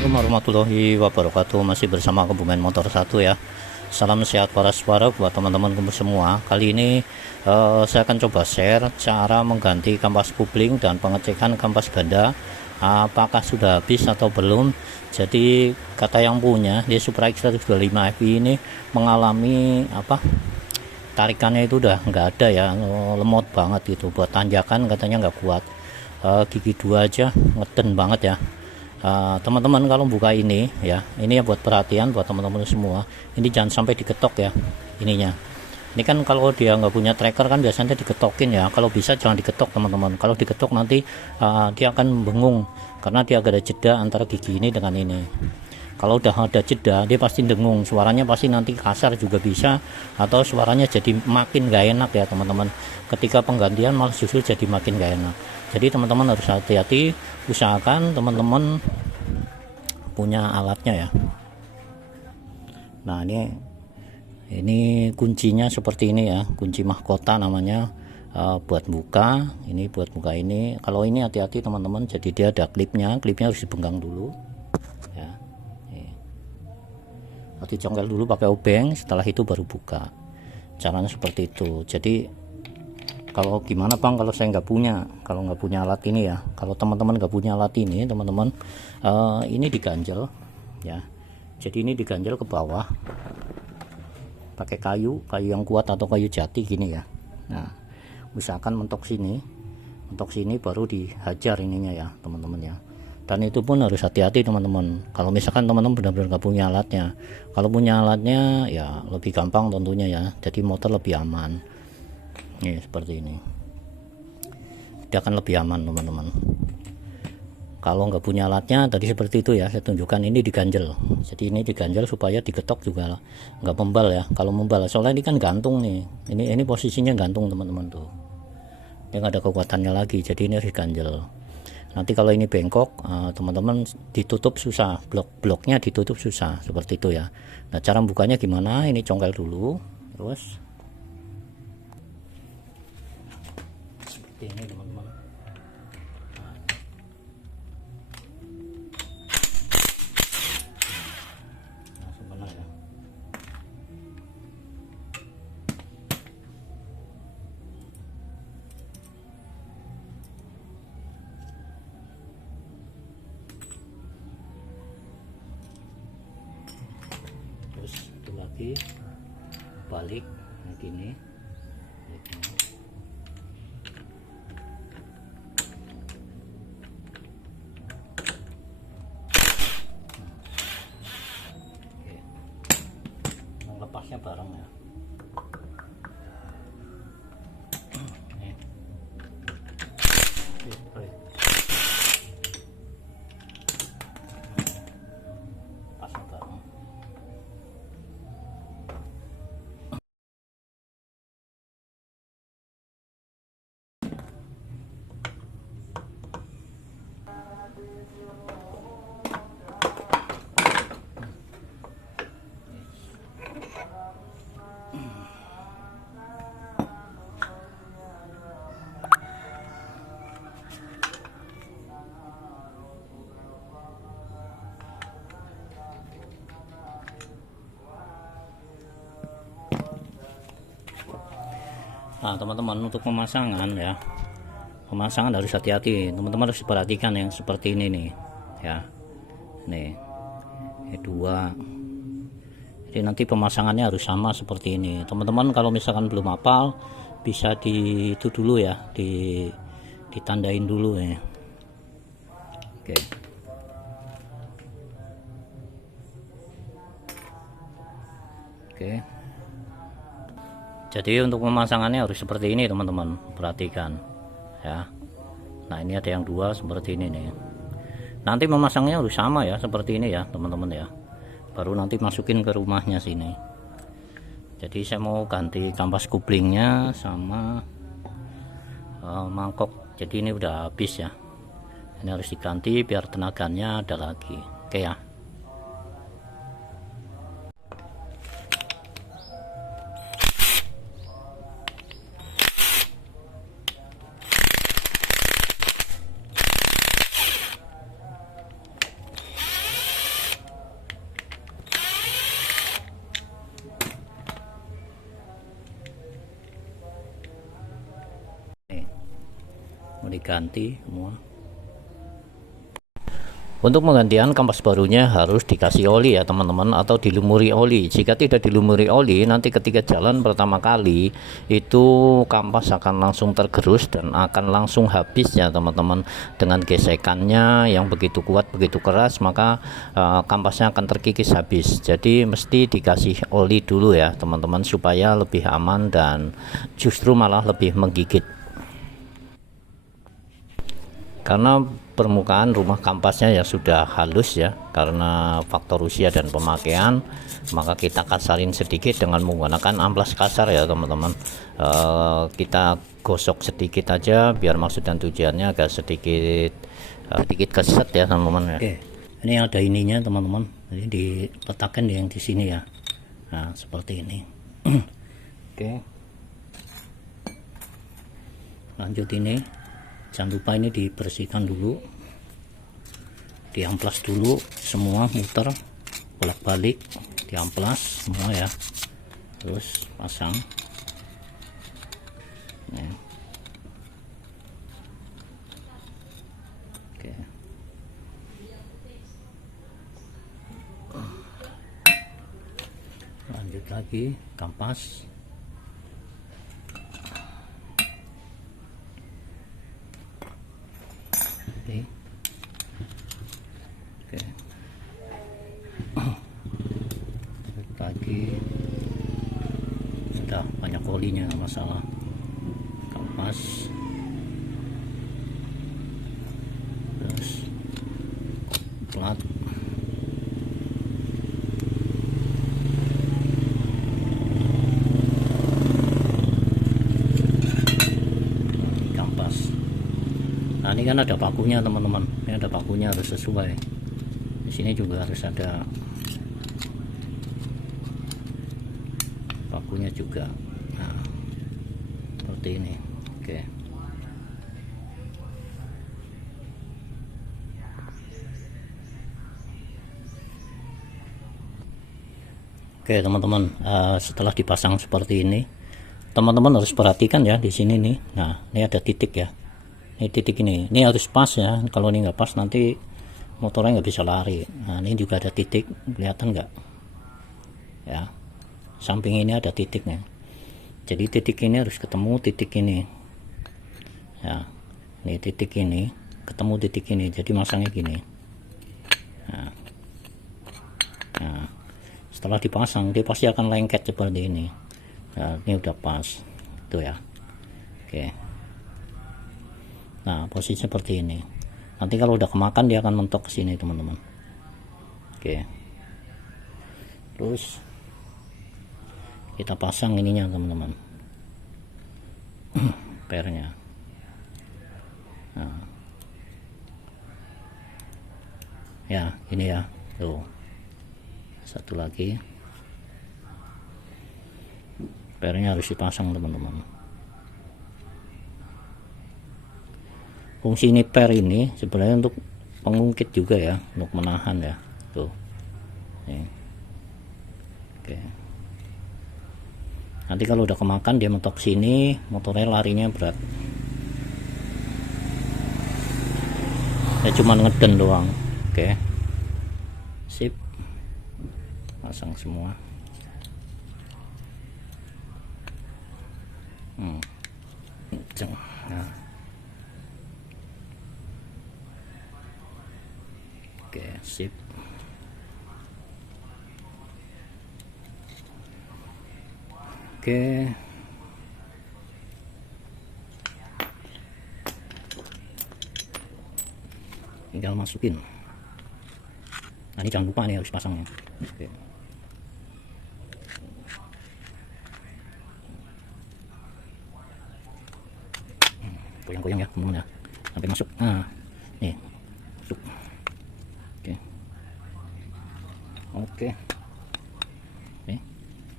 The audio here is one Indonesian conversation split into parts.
Assalamualaikum warahmatullahi wabarakatuh. Masih bersama Kebumen Motor 1 ya. Salam sehat para suara buat teman-teman semua. Kali ini saya akan coba share cara mengganti kampas kopling dan pengecekan kampas ganda, apakah sudah habis atau belum. Jadi kata yang punya di Supra X 125 FI ini mengalami tarikannya itu udah nggak ada ya, lemot banget gitu. Buat tanjakan katanya nggak kuat, gigi 2 aja ngeden banget ya. Teman-teman kalau buka ini ya, ini ya buat perhatian buat teman-teman semua, ini jangan sampai diketok ya ininya. Ini kan kalau dia nggak punya tracker kan biasanya diketokin ya, kalau bisa jangan diketok teman-teman. Kalau diketok nanti dia akan bengung karena dia agak ada jeda antara gigi ini dengan ini. Kalau udah ada jeda dia pasti dengung, suaranya pasti nanti kasar juga bisa, atau suaranya jadi makin gak enak ya teman-teman. Ketika penggantian malah justru jadi makin gak enak. Jadi teman-teman harus hati-hati, usahakan teman-teman punya alatnya ya. Nah ini kuncinya seperti ini ya, kunci mahkota namanya, buat buka ini, buat buka ini. Kalau ini hati-hati teman-teman, jadi dia ada klipnya harus dipenggang dulu ya. Dicongkel dulu pakai obeng, setelah itu baru buka. Caranya seperti itu. Jadi kalau gimana Bang kalau saya nggak punya alat ini ya, kalau teman-teman nggak punya alat ini teman-teman, ini diganjel ya. Jadi ini diganjel ke bawah pakai kayu yang kuat atau kayu jati gini ya. Nah usahakan mentok sini baru dihajar ininya ya teman-teman ya. Dan itu pun harus hati-hati teman-teman. Kalau misalkan teman-teman benar-benar nggak punya alatnya, kalau punya alatnya ya lebih gampang tentunya ya, jadi motor lebih aman. Nih seperti ini, dia akan lebih aman teman-teman. Kalau nggak punya alatnya tadi seperti itu ya, saya tunjukkan ini diganjel. Jadi ini diganjel supaya diketok juga nggak membal ya. Kalau membal, soalnya ini kan gantung nih, ini posisinya gantung teman-teman tuh, dia nggak ada kekuatannya lagi, jadi ini harus diganjel. Nanti kalau ini bengkok teman-teman ditutup susah, bloknya ditutup susah seperti itu ya. Nah cara bukanya gimana, ini congkel dulu terus seperti ini teman-teman. Nah sebenarnya terus itu lagi balik gini. Lepasnya bareng ya. Pasang bareng. Nah teman-teman, untuk pemasangan ya, pemasangan harus hati-hati teman-teman, harus perhatikan yang seperti ini nih ya. Nih dua, jadi nanti pemasangannya harus sama seperti ini teman-teman. Kalau misalkan belum hafal bisa itu dulu ya, ditandain dulu ya. Oke. Jadi untuk pemasangannya harus seperti ini teman-teman, perhatikan ya. Nah ini ada yang dua seperti ini nih. Nanti memasangnya harus sama ya, seperti ini ya teman-teman ya. Baru nanti masukin ke rumahnya sini. Jadi saya mau ganti kampas koplingnya sama mangkok. Jadi ini udah habis ya, ini harus diganti biar tenaganya ada lagi. Oke ya. diganti semua. Untuk menggantikan kampas barunya harus dikasih oli ya teman-teman, atau dilumuri oli. Jika tidak dilumuri oli, nanti ketika jalan pertama kali itu kampas akan langsung tergerus dan akan langsung habis ya teman-teman. Dengan gesekannya yang begitu kuat, begitu keras, maka kampasnya akan terkikis habis. Jadi mesti dikasih oli dulu ya teman-teman, supaya lebih aman dan justru malah lebih menggigit. Karena permukaan rumah kampasnya ya sudah halus ya, karena faktor usia dan pemakaian, maka kita kasarin sedikit dengan menggunakan amplas kasar ya teman-teman. Kita gosok sedikit aja biar maksud dan tujuannya agak sedikit keset ya teman-teman ya. Oke, ini ada ininya teman-teman, ini diletakkan yang di sini ya. Nah seperti ini. Oke, lanjut ini. Jangan lupa ini dibersihkan dulu, diamplas dulu semua, muter bolak-balik, diamplas semua ya, terus pasang nih. Oke, lanjut lagi kampas. Oke, lagi udah banyak olinya, nggak masalah. Kampas, terus plat, kampas. Nah ini kan ada pakunya teman-teman, ini ada pakunya, harus sesuai. Di sini juga harus ada pakunya juga. Nah seperti ini. Oke, teman-teman, setelah dipasang seperti ini, teman-teman harus perhatikan ya di sini nih. Nah ini ada titik ya, ini titik ini harus pas ya. Kalau ini nggak pas nanti motornya nggak bisa lari. Nah ini juga ada titik, kelihatan nggak ya, samping ini ada titiknya. Jadi titik ini harus ketemu titik ini ya, ini titik ini ketemu titik ini, jadi masangnya gini. Nah setelah dipasang dia pasti akan lengket seperti ini. Nah ini udah pas tuh ya. Oke, nah posisi seperti ini. Nanti kalau udah kemakan dia akan mentok ke sini teman-teman. Oke, terus kita pasang ininya teman-teman, pernya. Nah ya ini ya, tuh satu lagi pernya harus dipasang teman-teman. Fungsi ini per ini sebenarnya untuk pengungkit juga ya, untuk menahan ya, tuh nih. Oke, nanti kalau udah kemakan dia mentok sini, motornya larinya berat ya, cuma ngeden doang. Oke, sip, pasang semua. Nah oke, sip. Oke, tinggal masukin. Nah ini jangan lupa nih harus pasangnya. Oke, goyang-goyang ya teman-teman ya, sampai masuk. Nah nih masuk. Oke, oke,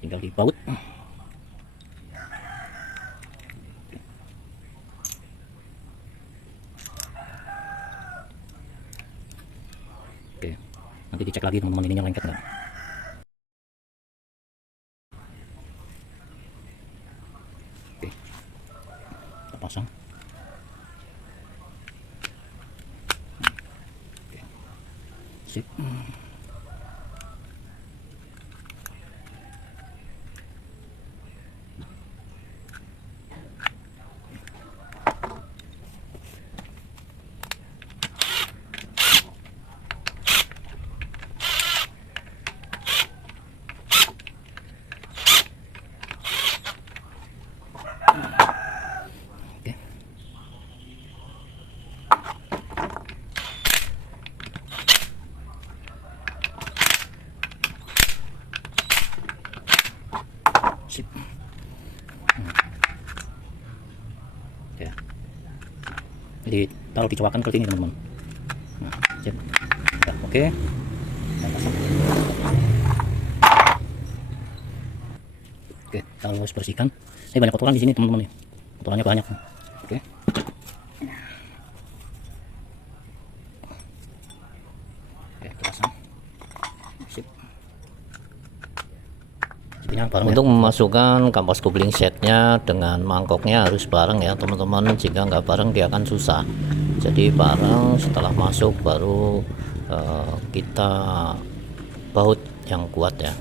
tinggal dibaut. Oke, nanti dicek lagi teman-teman ininya lengket nggak. Oke, kita pasang. sip. Sip. Ya. Jadi taruh di cowakan seperti ini teman-teman. Nah, sip. Ya, oke. Nah, pasang. Oke, kita harus bersihkan. Ini banyak kotoran di sini teman-teman nih. Kotorannya banyak. Oke. Oke, kita pasang. Sip. Untuk memasukkan kampas kopling setnya dengan mangkoknya harus bareng ya teman-teman, jika nggak bareng dia akan susah. Jadi bareng, setelah masuk baru kita baut yang kuat ya.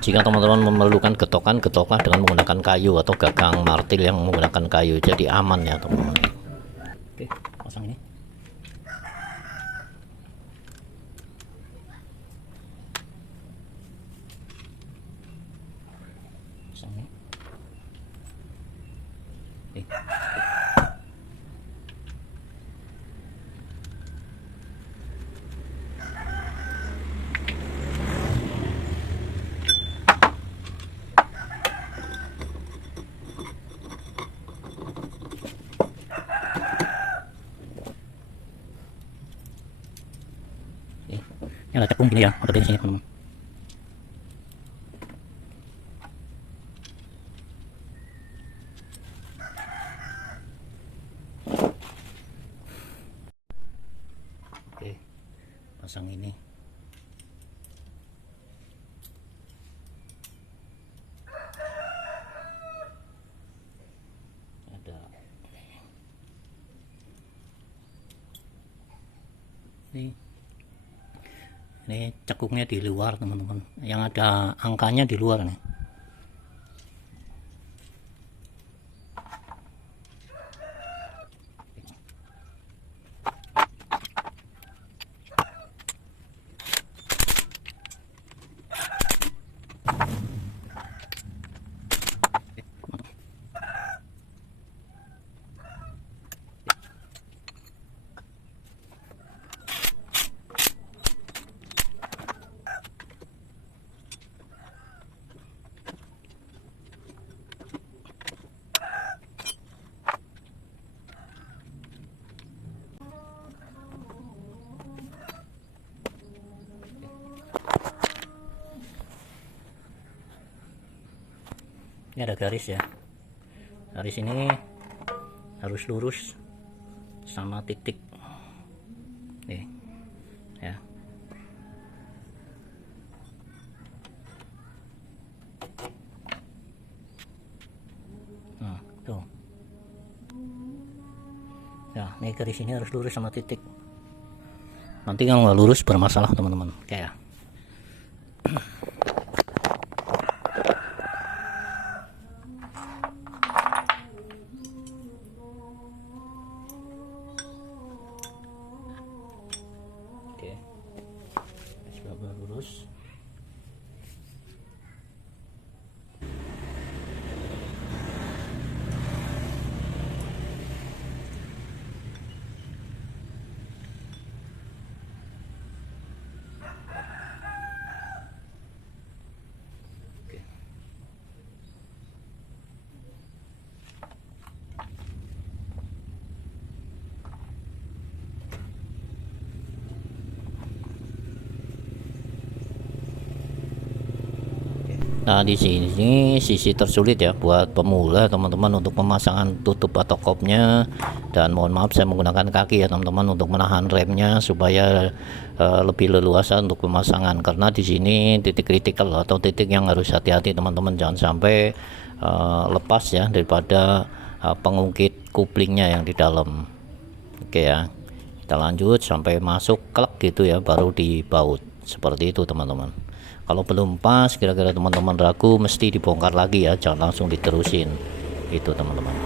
Jika teman-teman memerlukan getokan dengan menggunakan kayu atau gagang martil yang menggunakan kayu, jadi aman ya teman-teman. Oke, pasang ini. Ini ada tepung gini ya, ada di sini teman-teman. Oke, pasang ini. Ada ini cekuknya di luar teman-teman, yang ada angkanya di luar nih. Ini ada garis ya, garis ini harus lurus sama titik nih ya. Nah tuh ya, ini garis ini harus lurus sama titik. Nanti kalau nggak lurus bermasalah teman-teman, kayak lurus. Nah di sini sisi tersulit ya buat pemula teman-teman untuk pemasangan tutup atau kopnya, dan mohon maaf saya menggunakan kaki ya teman-teman untuk menahan remnya supaya lebih leluasa untuk pemasangan, karena di sini titik kritikal atau titik yang harus hati-hati teman-teman, jangan sampai lepas ya daripada pengungkit kuplingnya yang di dalam. Oke ya, Kita lanjut sampai masuk klek gitu ya, baru dibaut seperti itu teman-teman. Kalau belum pas, kira-kira teman-teman ragu, mesti dibongkar lagi ya, jangan langsung diterusin itu teman-teman.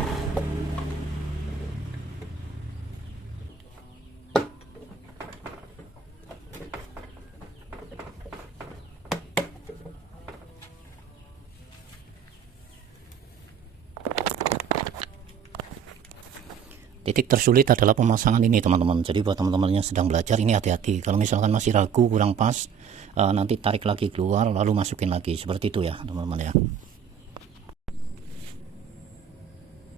Titik tersulit adalah pemasangan ini teman-teman. Jadi buat teman-teman yang sedang belajar ini hati-hati. Kalau misalkan masih ragu, kurang pas, nanti tarik lagi keluar lalu masukin lagi, seperti itu ya teman-teman ya.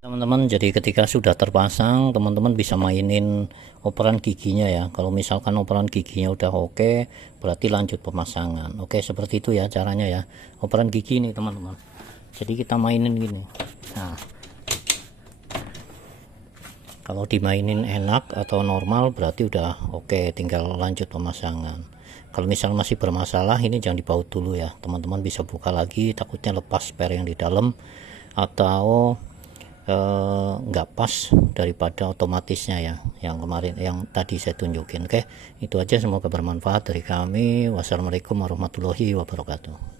Teman-teman, jadi ketika sudah terpasang, teman-teman bisa mainin operan giginya ya. Kalau misalkan operan giginya udah oke, berarti lanjut pemasangan. Oke, seperti itu ya caranya ya. Operan gigi ini teman-teman. Jadi kita mainin gini. Nah, kalau dimainin enak atau normal berarti udah oke, tinggal lanjut pemasangan. Kalau misal masih bermasalah, ini jangan dibaut dulu ya teman-teman, bisa buka lagi, takutnya lepas spare yang di dalam atau nggak pas daripada otomatisnya ya, yang kemarin yang tadi saya tunjukin. Oke, itu aja, semoga bermanfaat dari kami. Wassalamualaikum warahmatullahi wabarakatuh.